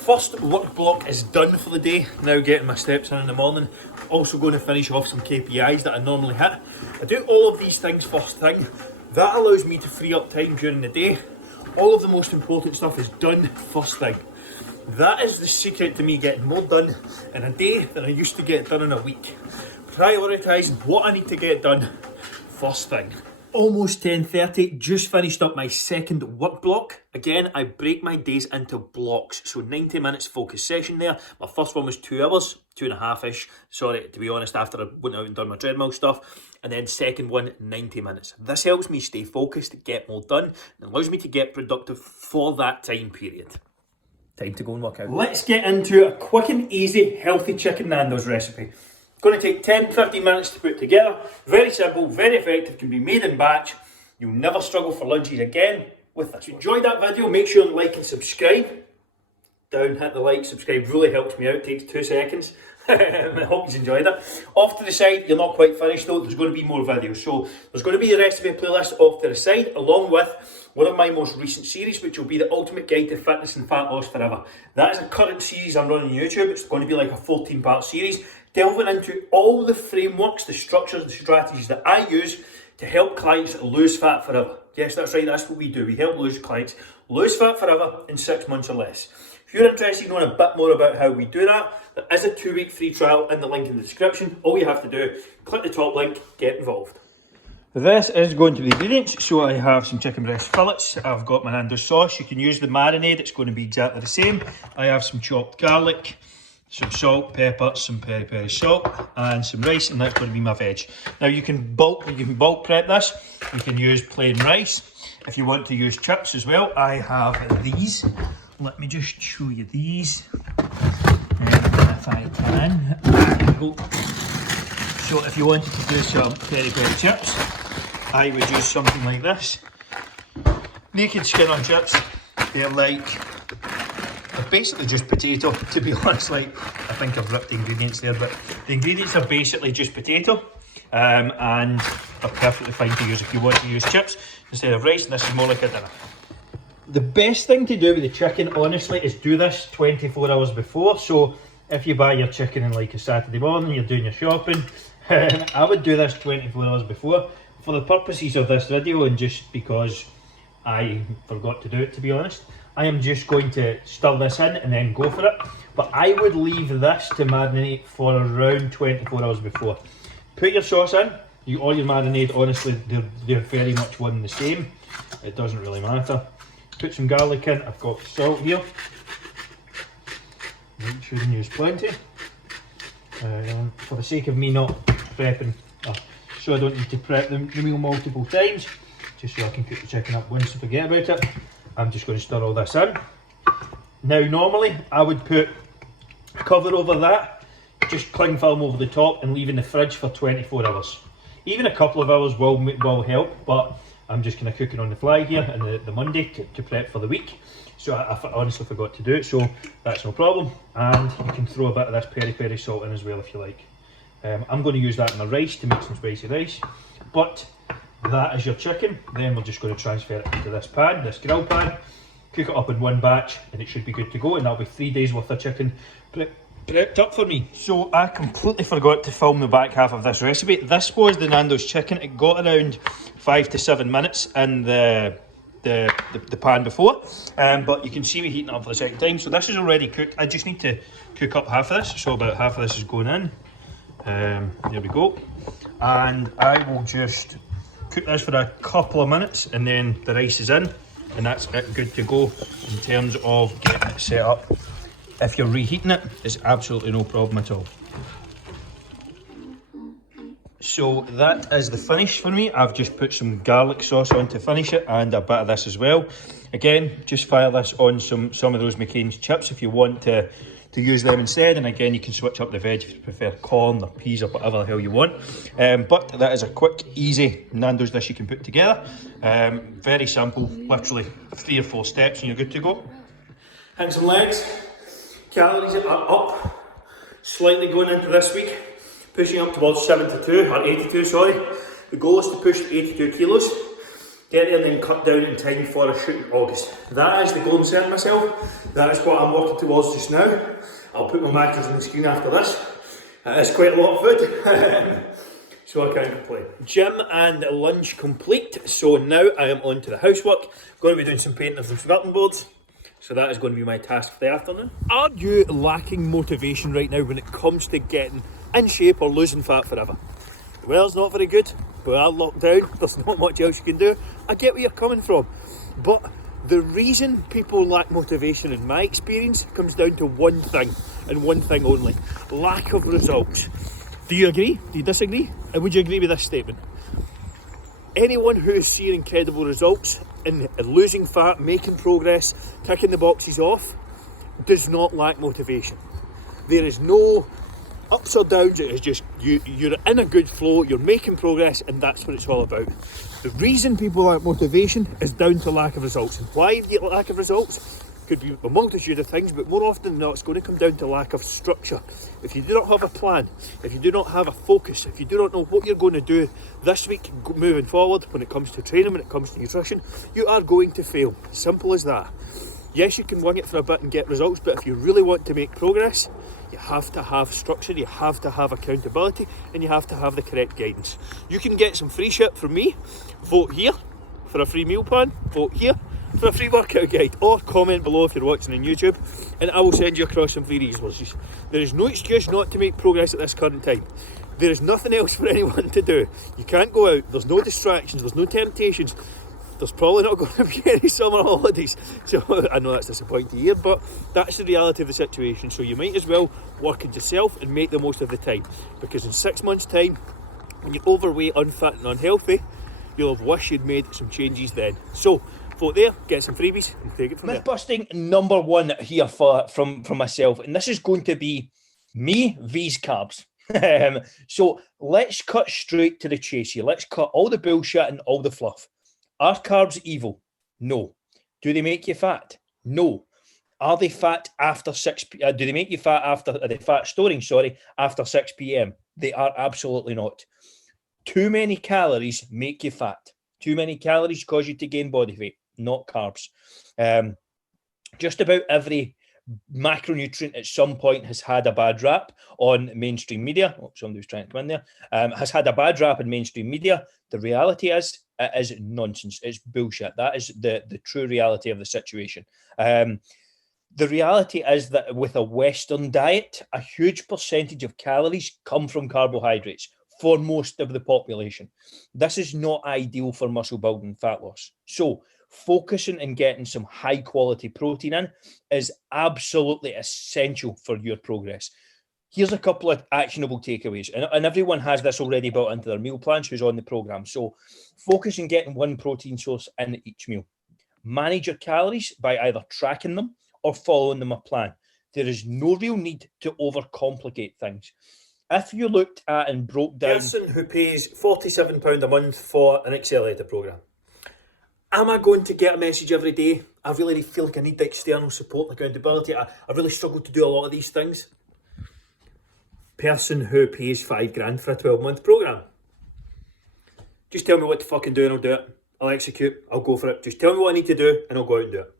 First work block is done for the day. Now getting my steps in the morning. Also going to finish off some KPIs that I normally hit. I do all of these things first thing. That allows me to free up time during the day. All of the most important stuff is done first thing. That is the secret to me getting more done in a day than I used to get done in a week. Prioritising what I need to get done first thing. Almost 10:30, just finished up my second work block. Again, I break my days into blocks, so 90 minutes focus session there. My first one was 2 hours, 2.5-ish, sorry, to be honest, after I went out and done my treadmill stuff. And then second one, 90 minutes. This helps me stay focused, get more done, and allows me to get productive for that time period. Time to go and work out. Let's get into a quick and easy healthy chicken Nando's recipe. Going to take 10-15 minutes to put together. Very simple, very effective, can be made in batch. You'll never struggle for lunches again with this. If you enjoyed that video, make sure and like and subscribe. Down, hit the like, subscribe, really helps me out, it takes 2 seconds. I hope you enjoyed it. Off to the side, you're not quite finished though, there's going to be more videos. So there's going to be a recipe playlist off to the side, along with one of my most recent series, which will be the Ultimate Guide to Fitness and Fat Loss Forever. That is a current series I'm running on YouTube. It's going to be like a 14-part series, delving into all the frameworks, the structures, the strategies that I use to help clients lose fat forever. Yes, that's right, that's what we do. We help clients lose fat forever in 6 months or less. If you're interested in knowing a bit more about how we do that, there is a 2-week free trial in the link in the description. All you have to do, click the top link, get involved. This is going to be the ingredients. So I have some chicken breast fillets. I've got my Nando's sauce. You can use the marinade, it's going to be exactly the same. I have some chopped garlic, some salt, pepper, some peri peri salt, and some rice, and that's going to be my veg. Now you can bulk prep this. You can use plain rice. If you want to use chips as well, I have these. Let me just show you these, if I can. There you go. So if you wanted to do some peri peri chips, I would use something like this. Naked skin on chips. They're basically just potato, to be honest. Like, I think I've ripped the ingredients there, but the ingredients are basically just potato, and are perfectly fine to use if you want to use chips instead of rice, and this is more like a dinner. The best thing to do with the chicken, honestly, is do this 24 hours before. So if you buy your chicken in like a Saturday morning, you're doing your shopping, I would do this 24 hours before. For the purposes of this video, and just because I forgot to do it, to be honest, I am just going to stir this in and then go for it. But I would leave this to marinate for around 24 hours before. Put your sauce in, all your marinade, honestly, they're very much one and the same. It doesn't really matter. Put some garlic in, I've got salt here. Make sure you use plenty. For the sake of me not prepping, so I don't need to prep the meal multiple times, just so I can cook the chicken up once and forget about it. I'm just going to stir all this in. Now normally I would put a cover over that, just cling film over the top and leave in the fridge for 24 hours. Even a couple of hours will help, but I'm just kind of cooking on the fly here on the Monday to prep for the week. So I honestly forgot to do it, so that's no problem. And you can throw a bit of this peri peri salt in as well if you like. I'm going to use that in my rice to make some spicy rice. But that is your chicken. Then we're just going to transfer it into this pan, this grill pan, cook it up in one batch, and it should be good to go. And that'll be 3 days worth of chicken prepped up for me. So I completely forgot to film the back half of this recipe. This was the Nando's chicken. It got around 5 to 7 minutes in the pan before, but you can see me heating up for the second time. So this is already cooked. I just need to cook up half of this, so about half of this is going in. There we go. And I will just cook this for a couple of minutes, and then the rice is in, and that's it, good to go in terms of getting it set up. If you're reheating it, it's absolutely no problem at all. So that is the finish for me. I've just put some garlic sauce on to finish it, and a bit of this as well. Again, just fire this on some of those McCain's chips if you want to use them instead. And again, you can switch up the veg if you prefer corn or peas or whatever the hell you want. But that is a quick, easy Nando's dish you can put together. Very simple, literally 3 or 4 steps and you're good to go. Hands and legs. Calories are up slightly going into this week, pushing up towards 72 or 82, sorry. The goal is to push to 82 kilos. get there and then cut down in time for a shoot in August. That is the goal I'm setting myself. That is what I'm working towards just now. I'll put my macros on the screen after this. It's quite a lot of food, so I can't complain. Gym and lunch complete, so now I am on to the housework. Going to be doing some painting of some skirting boards, so that is going to be my task for the afternoon. Are you lacking motivation right now when it comes to getting in shape or losing fat forever? The weather's not very good, we are locked down, there's not much else you can do. I get where you're coming from, but the reason people lack motivation, in my experience, comes down to one thing, and one thing only: lack of results. Do you agree? Do you disagree? And would you agree with this statement? Anyone who is seeing incredible results in losing fat, making progress, ticking the boxes off, does not lack motivation. There is no ups or downs, it is just you're in a good flow, you're making progress, and that's what it's all about. The reason people lack motivation is down to lack of results. And why you get lack of results? Could be a multitude of things, but more often than not, it's going to come down to lack of structure. If you do not have a plan, if you do not have a focus, if you do not know what you're going to do this week moving forward when it comes to training, when it comes to nutrition, you are going to fail. Simple as that. Yes, you can wing it for a bit and get results, but if you really want to make progress, you have to have structure, you have to have accountability, and you have to have the correct guidance. You can get some free shit from me. Vote here for a free meal plan, vote here for a free workout guide, or comment below if you're watching on YouTube, and I will send you across some free resources. There is no excuse not to make progress at this current time. There is nothing else for anyone to do. You can't go out, there's no distractions, there's no temptations. There's probably not going to be any summer holidays, so I know that's disappointing to hear, but that's the reality of the situation. So you might as well work on yourself and make the most of the time, because in 6 months' time, when you're overweight, unfit and unhealthy, you'll have wished you'd made some changes then. So vote there, get some freebies, and take it from there. Myth busting number one here from myself, and this is going to be me vs carbs. So let's cut straight to the chase here. Let's cut all the bullshit and all the fluff. Are carbs evil? No. Do they make you fat? No. Are they fat after 6 p.m.? Do they make you fat after the fat storing? Sorry, after 6 p.m. They are absolutely not. Too many calories make you fat. Too many calories cause you to gain body weight, not carbs. Just about every macronutrient at some point has had a bad rap on mainstream media. Oh, somebody was trying to come in there. Has had a bad rap in mainstream media. The reality is, it is nonsense. It's bullshit. That is the true reality of the situation. The reality is that with a Western diet, a huge percentage of calories come from carbohydrates for most of the population. This is not ideal for muscle building and fat loss. So focusing and getting some high quality protein in is absolutely essential for your progress. Here's a couple of actionable takeaways, and everyone has this already built into their meal plans who's on the program. So focus on getting one protein source in each meal. Manage your calories by either tracking them or following them a plan. There is no real need to overcomplicate things. If you looked at and broke down... Person who pays £47 a month for an accelerator program. Am I going to get a message every day? I really feel like I need the external support and accountability. I really struggle to do a lot of these things. Person who pays £5,000 for a 12-month program. Just tell me what to fucking do and I'll do it. I'll execute, I'll go for it. Just tell me what I need to do and I'll go out and do it.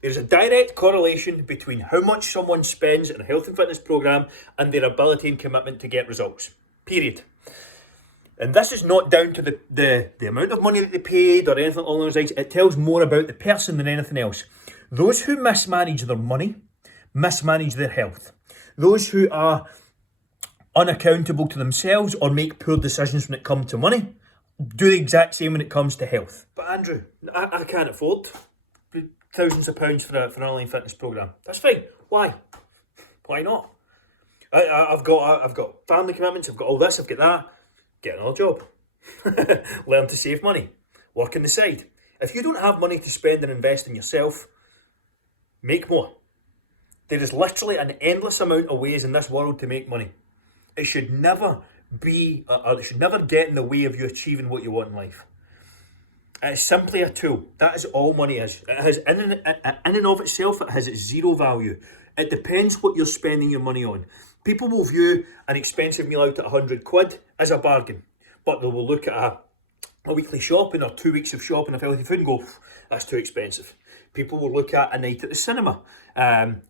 There's a direct correlation between how much someone spends in a health and fitness program and their ability and commitment to get results. Period. And this is not down to the amount of money that they paid or anything along those lines. It tells more about the person than anything else. Those who mismanage their money, mismanage their health. Those who are unaccountable to themselves or make poor decisions when it comes to money, do the exact same when it comes to health. But Andrew, I can't afford thousands of pounds for an online fitness program. That's fine. Why? Why not? I've got family commitments. I've got all this. I've got that. Get another job. Learn to save money. Work on the side. If you don't have money to spend and invest in yourself, make more. There is literally an endless amount of ways in this world to make money. It should never be, or it should never get in the way of you achieving what you want in life. It's simply a tool. That is all money is. It has, in and of itself, it has zero value. It depends what you're spending your money on. People will view an expensive meal out at £100 as a bargain, but they will look at a weekly shopping or 2 weeks of shopping of healthy food and go, that's too expensive. People will look at a night at the cinema,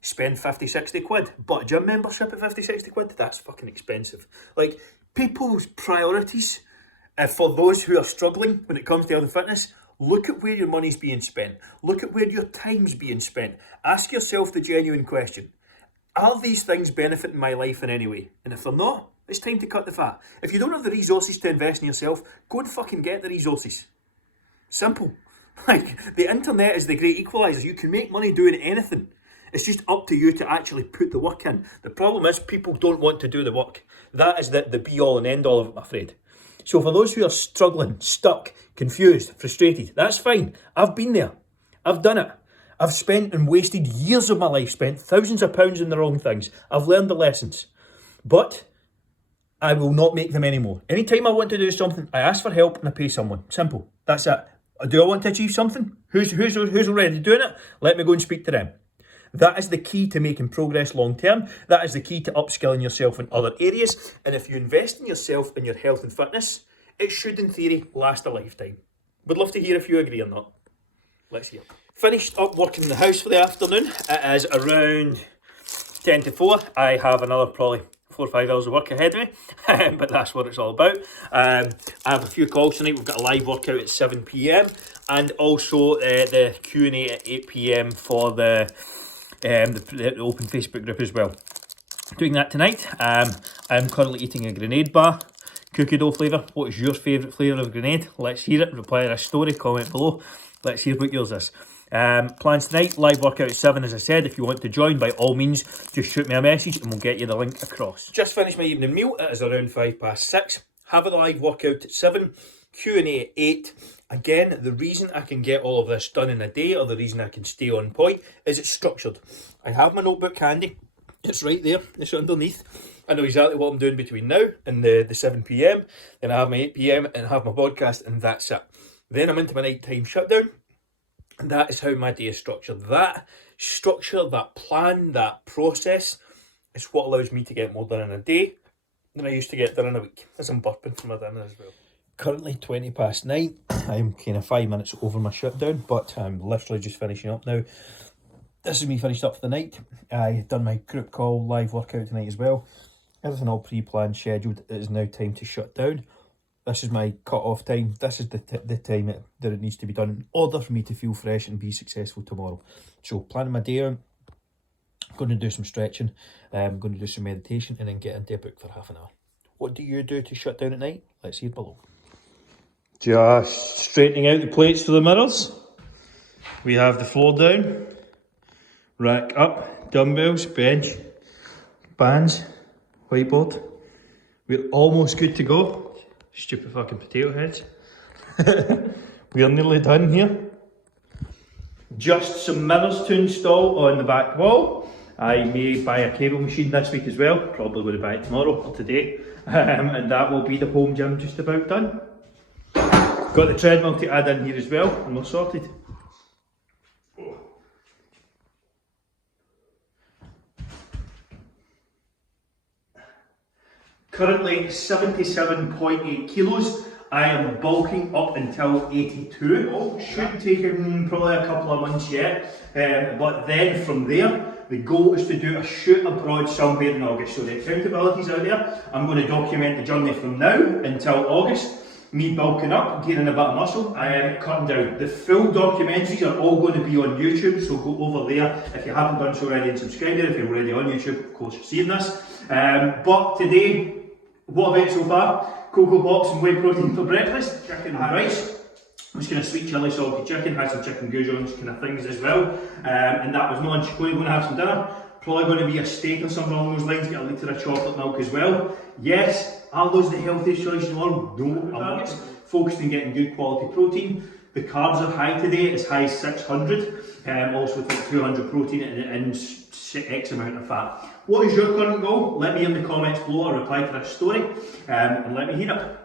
spend 50, 60 quid, but a gym membership at 50, 60 quid, that's fucking expensive. Like, people's priorities, for those who are struggling when it comes to health and fitness, look at where your money's being spent. Look at where your time's being spent. Ask yourself the genuine question. Are these things benefiting my life in any way? And if they're not, it's time to cut the fat. If you don't have the resources to invest in yourself, go and fucking get the resources. Simple. Like, the internet is the great equaliser. You can make money doing anything. It's just up to you to actually put the work in. The problem is people don't want to do the work. That is the be all and end all of it, I'm afraid. So for those who are struggling, stuck, confused, frustrated, that's fine. I've been there. I've done it. I've spent and wasted years of my life, spent thousands of pounds in the wrong things. I've learned the lessons. But I will not make them anymore. Anytime I want to do something, I ask for help and I pay someone. Simple. That's it. Do I want to achieve something? Who's already doing it? Let me go and speak to them. That is the key to making progress long term. That is the key to upskilling yourself in other areas. And if you invest in yourself and your health and fitness, it should, in theory, last a lifetime. Would love to hear if you agree or not. Let's hear. Finished up working in the house for the afternoon. It is around 10 to 4. I have another probably 4 or 5 hours of work ahead of me, but that's what it's all about. I have a few calls tonight. We've got a live workout at 7 p.m. and also the Q&A at 8 p.m. for the open Facebook group as well. Doing that tonight. I'm currently eating a grenade bar, cookie dough flavour. What is your favourite flavour of grenade? Let's hear it. Reply to a story, comment below. Let's hear what yours is. Plans tonight, live workout at 7 as I said. If you want to join, by all means, just shoot me a message and we'll get you the link across. Just finished my evening meal. It is around 6:05. Have a live workout at 7, Q&A at 8. Again, the reason I can get all of this done in a day, or the reason I can stay on point, is it's structured. I have my notebook handy. It's right there. It's underneath. I know exactly what I'm doing between now and the 7 p.m. Then I have my 8 p.m. and I have my podcast, and that's it. Then I'm into my nighttime shutdown. And that is how my day is structured. That structure, that plan, that process is what allows me to get more done in a day than I used to get done in a week. As I'm burping for my dinner as well. Currently 9:20. I'm kind of 5 minutes over my shutdown, but I'm literally just finishing up now. This is me finished up for the night. I've done my group call live workout tonight as well. Everything all pre-planned, scheduled. It is now time to shut down. This is my cut-off time. This is the time that it needs to be done in order for me to feel fresh and be successful tomorrow. So planning my day out. I'm going to do some stretching. I'm going to do some meditation and then get into a book for half an hour. What do you do to shut down at night? Let's hear below. Just straightening out the plates for the mirrors. We have the floor down. Rack up. Dumbbells, bench, bands, whiteboard. We're almost good to go. Stupid fucking potato heads. We are nearly done here. Just some mirrors to install on the back wall. I may buy a cable machine this week as well. Probably going to buy it tomorrow or today. And that will be the home gym just about done. Got the treadmill to add in here as well, and we're sorted. Currently 77.8 kilos. I am bulking up until 82. Oh, should take probably a couple of months yet. But then from there, the goal is to do a shoot abroad somewhere in August. So the accountability's out there. I'm going to document the journey from now until August. Me bulking up, gaining a bit of muscle, I am cutting down. The full documentaries are all going to be on YouTube, so go over there if you haven't done so already and subscribe there. If you're already on YouTube, of course, you're seeing this. But today, what I've ate so far, Cocoa Pops and whey protein for breakfast, chicken and rice. I'm just going to sweet chilli salty chicken, had some chicken goujons kind of things as well. And that was lunch. Going to have some dinner. Probably going to be a steak or something along those lines, get a litre of chocolate milk as well. Yes, are those the healthiest choices in the world? No, I'm not. Focused on getting good quality protein. The carbs are high today, as high as 600. Also with 200 protein and X amount of fat. What is your current goal? Let me in the comments below or reply to this story and let me hear it.